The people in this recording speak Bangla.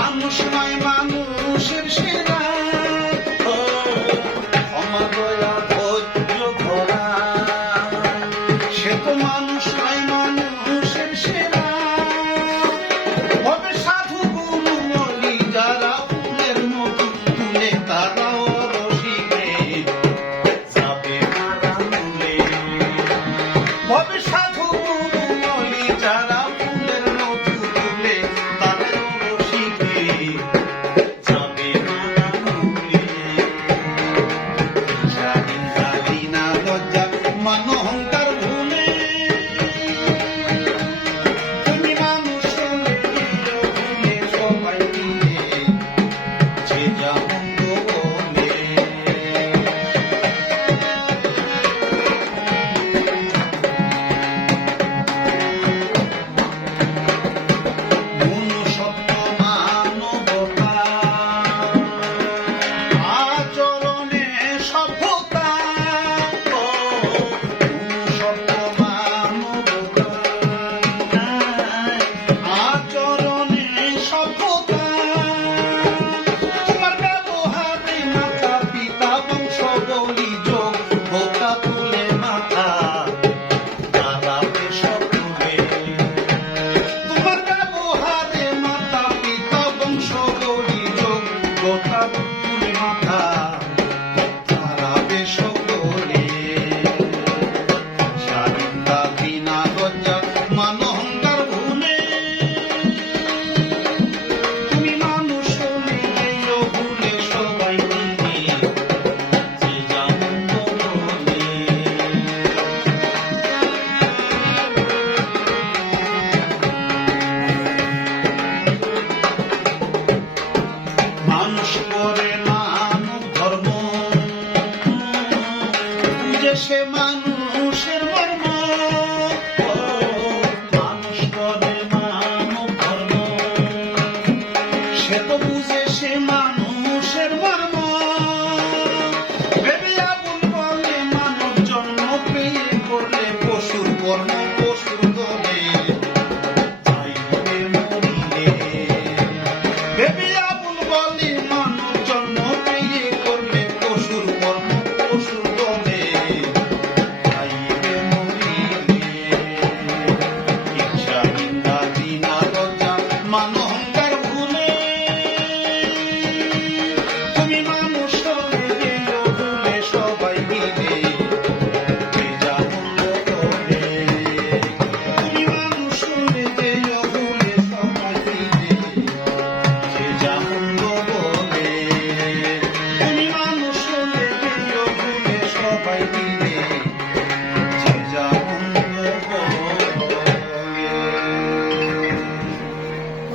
মানুষ কথা দেশে মানুষের মর্ম। মানুষ করে মানব ধর্ম। সে তো বুঝে